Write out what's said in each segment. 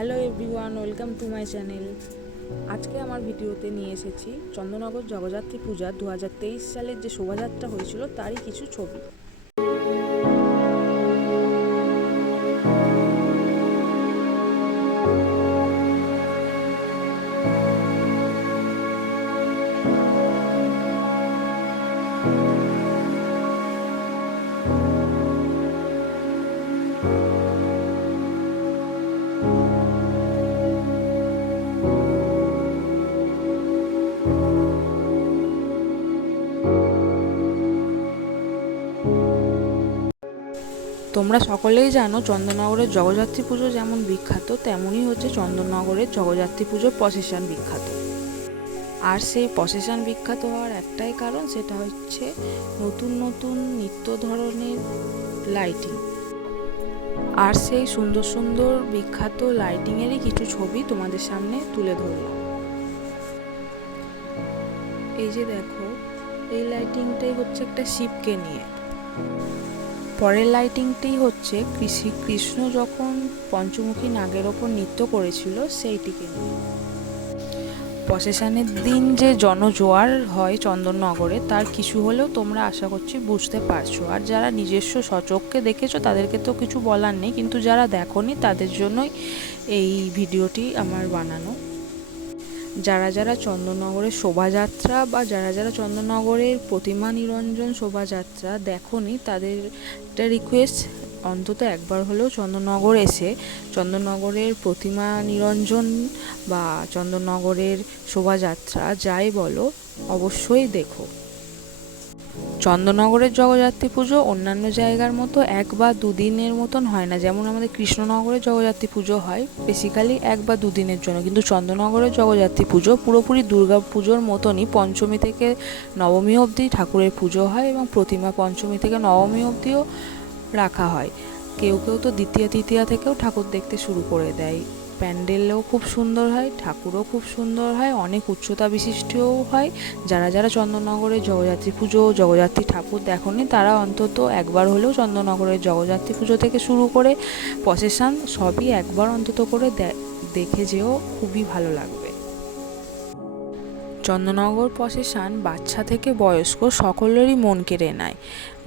Hello everyone, welcome to my channel. আজকে আমার ভিডিওতে নিয়ে এসেছি চন্দননগর জগদ্ধাত্রী পূজা 2023 সালের যে শোভাযাত্রা হয়েছিল তারই কিছু ছবি। তোমরা সকলেই জানো চন্দননগরের জগদ্ধাত্রী পুজো যেমন বিখ্যাত, তেমনই হচ্ছে চন্দননগরের জগদ্ধাত্রী পুজোর প্রসেশন বিখ্যাত। আর সেই প্রসেশন বিখ্যাত হওয়ার একটাই কারণ, সেটা হচ্ছে নতুন নতুন নিত্য ধরনের লাইটিং। আর সেই সুন্দর সুন্দর বিখ্যাত লাইটিংয়েরই কিছু ছবি তোমাদের সামনে তুলে ধরলাম। এই যে দেখো, এই লাইটিংটাই হচ্ছে একটা শিবকে নিয়ে। পরের লাইটিংটাই হচ্ছে কৃষ্ণ যখন পঞ্চমুখী নাগের ওপর নৃত্য করেছিল সেইটিকে নিয়ে। প্রসেশনের দিন যে জনজোয়ার হয় চন্দননগরে, তার কিছু হলেও তোমরা আশা করছি বুঝতে পারছো। আর যারা নিজস্ব স্বচক্ষে দেখেছো তাদেরকে তো কিছু বলার নেই, কিন্তু যারা দেখোনি তাদের জন্যই এই ভিডিওটি আমার বানানো। যারা যারা চন্দননগরের শোভাযাত্রা বা যারা যারা চন্দননগরের প্রতিমা নিরঞ্জন শোভাযাত্রা দেখোনি, তাদের একটা রিকোয়েস্ট, অন্তত একবার হলেও চন্দননগর এসে চন্দননগরের প্রতিমা নিরঞ্জন বা চন্দননগরের শোভাযাত্রা যাই বলো অবশ্যই দেখো। চন্দননগরের জগদ্ধাত্রী পুজো অন্যান্য জায়গার মতো 1 বা 2 দিনের মতন হয় না। যেমন আমাদের কৃষ্ণনগরের জগদ্ধাত্রী পুজো হয় বেসিক্যালি 1 বা 2 দিনের জন্য, কিন্তু চন্দননগরের জগদ্ধাত্রী পুজো পুরোপুরি দুর্গা পুজোর মতনই পঞ্চমী থেকে নবমী অবধি ঠাকুরের পুজো হয়, এবং প্রতিমা পঞ্চমী থেকে নবমী অবধিও রাখা হয়। কেউ কেউ তো দ্বিতীয় তৃতীয়া থেকেও ঠাকুর দেখতে শুরু করে দেয়। প্যান্ডেলও খুব সুন্দর হয়, ঠাকুরও খুব সুন্দর হয়, অনেক উচ্চতা বিশিষ্টও হয়। যারা যারা চন্দননগরের জগদ্ধাত্রী পুজো, জগদ্ধাত্রী ঠাকুর দেখোনি, তারা অন্তত একবার হলেও চন্দননগরের জগদ্ধাত্রী পুজো থেকে শুরু করে প্রসেশন সবই একবার অন্তত করে দেখে যেও, খুবই ভালো লাগবে। চন্দননগর প্রসেশন বাচ্চা থেকে বয়স্ক সকলেরই মন কেড়ে নেয়।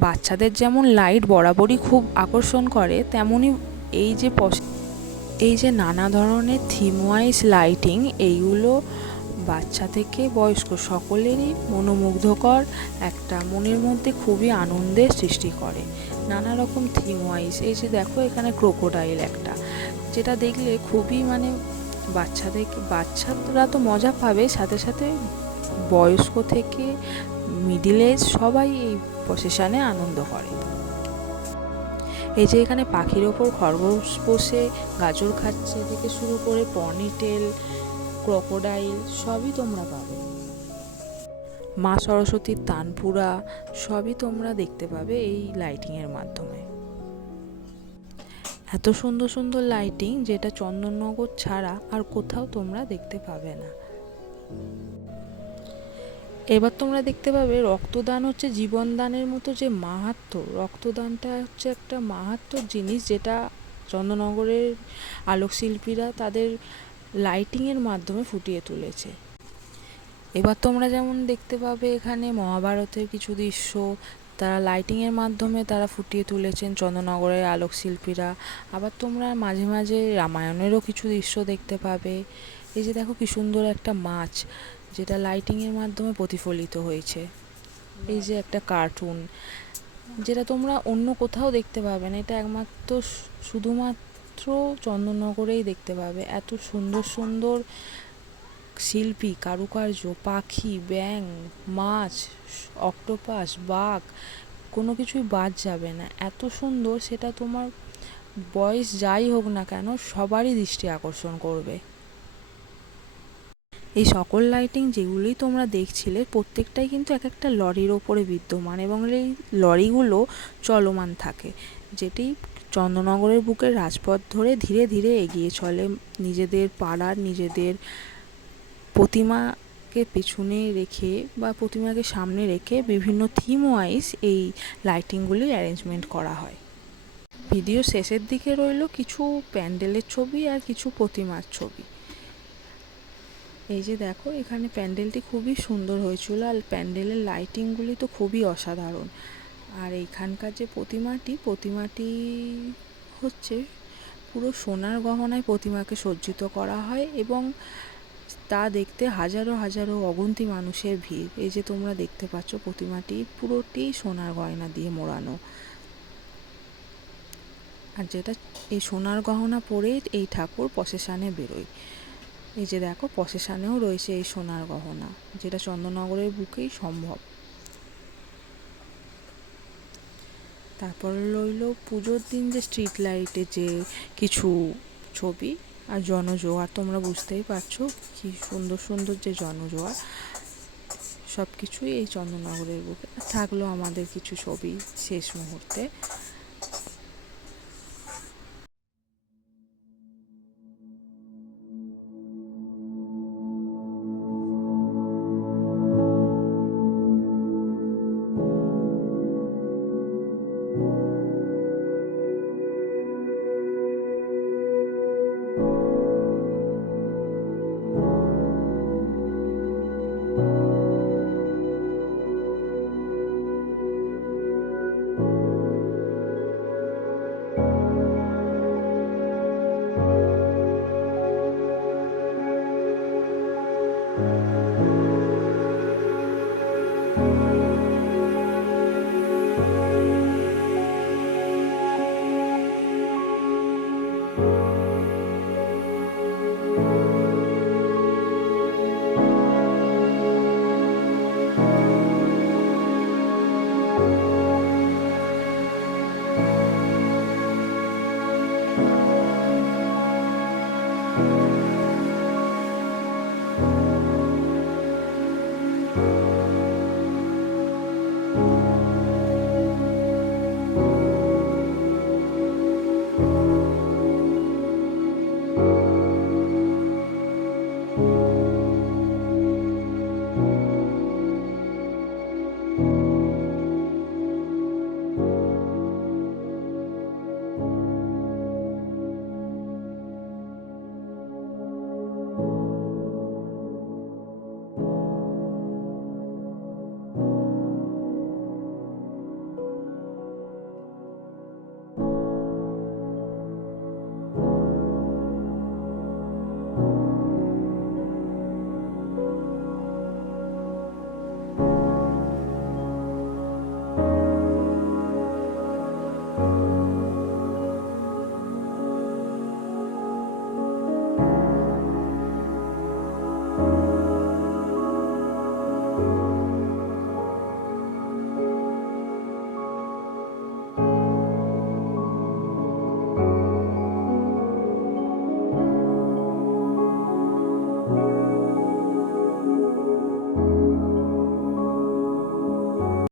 বাচ্চাদের যেমন লাইট বরাবরই খুব আকর্ষণ করে, তেমনই এই যে নানা ধরনের থিম ওয়াইজ লাইটিং, এইগুলো বাচ্চা থেকে বয়স্ক সকলেরই মনোমুগ্ধকর, একটা মনের মধ্যে খুবই আনন্দের সৃষ্টি করে। নানা রকম থিম ওয়াইজ, এই যে দেখো এখানে ক্রোকোডাইল একটা, যেটা দেখলে খুবই বাচ্চারা তো মজা পাবে, সাথে সাথে বয়স্ক থেকে মিডিল এজ সবাই এই প্রসেশনে আনন্দ করে। এই যে এখানে পাখির ওপর খরগোশ বসে গাজর খাচ্ছে থেকে শুরু করে পনিটেল, ক্রোকোডাইল সবই তোমরা পাবে। মা সরস্বতীর তানপুরা সবই তোমরা দেখতে পাবে এই লাইটিংয়ের মাধ্যমে। এত সুন্দর সুন্দর লাইটিং যেটা চন্দননগর ছাড়া আর কোথাও তোমরা দেখতে পাবে না। এবার তোমরা দেখতে পাবে রক্তদান হচ্ছে জীবনদানের মতো যে মাহাত্ম্য, রক্তদানটা হচ্ছে একটা মাহাত্ম্যর জিনিস, যেটা চন্দননগরের আলোকশিল্পীরা তাদের লাইটিংয়ের মাধ্যমে ফুটিয়ে তুলেছে। এবার তোমরা যেমন দেখতে পাবে এখানে মহাভারতের কিছু দৃশ্য তারা লাইটিংয়ের মাধ্যমে তারা ফুটিয়ে তুলেছেন চন্দননগরের আলোকশিল্পীরা। আবার তোমরা মাঝে মাঝে রামায়ণেরও কিছু দৃশ্য দেখতে পাবে। এই যে দেখো কি সুন্দর একটা মাছ, যেটা লাইটিংয়ের মাধ্যমে প্রতিফলিত হয়েছে। এই যে একটা কার্টুন, যেটা তোমরা অন্য কোথাও দেখতে পাবে না, এটা একমাত্র শুধুমাত্র চন্দননগরেই দেখতে পাবে। এত সুন্দর সুন্দর শিল্পী, কারুকার্য, পাখি, ব্যাঙ, মাছ, অক্টোপাস, বাঘ, কোনো কিছুই বাদ যাবে না। এত সুন্দর, সেটা তোমার বয়স যাই হোক না কেন সবারই দৃষ্টি আকর্ষণ করবে। এই সকল লাইটিং যেগুলোই তোমরা দেখছিলে প্রত্যেকটাই কিন্তু এক একটা লরির ওপরে বিদ্যমান, এবং এই লরিগুলো চলমান থাকে, যেটি চন্দননগরের বুকের রাজপথ ধরে ধীরে ধীরে এগিয়ে চলে, নিজেদের পাড়ার নিজেদের প্রতিমাকে পেছনে রেখে বা প্রতিমাকে সামনে রেখে বিভিন্ন থিম ওয়াইজ এই লাইটিংগুলি অ্যারেঞ্জমেন্ট করা হয়। ভিডিও শেষের দিকে রইল কিছু প্যান্ডেলের ছবি আর কিছু প্রতিমার ছবি। এই যে দেখো, এখানে প্যান্ডেলটি খুবই সুন্দর হয়েছিল, আর প্যান্ডেলের লাইটিংগুলি তো খুবই অসাধারণ। আর এইখানকার যে প্রতিমাটি হচ্ছে পুরো সোনার গহনায় প্রতিমাকে সজ্জিত করা হয়, এবং তা দেখতে হাজারো হাজারো অগুন্তি মানুষের ভিড়। এই যে তোমরা দেখতে পাচ্ছ, প্রতিমাটি পুরোটি সোনার গয়না দিয়ে মোড়ানো। আর যেটা এই সোনার গহনা পরেই এই ঠাকুর প্রসেশনে বেরোয়। এই যে দেখো, প্রসেশনেও রয়েছে এই সোনার গহনা, যেটা চন্দননগরের বুকেই সম্ভব। তারপর রইল পুজোর দিন যে স্ট্রিট লাইটে যে কিছু ছবি আর জনজোয়ার। তোমরা বুঝতেই পারছো কি সুন্দর সুন্দর যে জনজোয়ার, সব কিছুই এই চন্দননগরের বুকে। থাকলো আমাদের কিছু ছবি শেষ মুহূর্তে।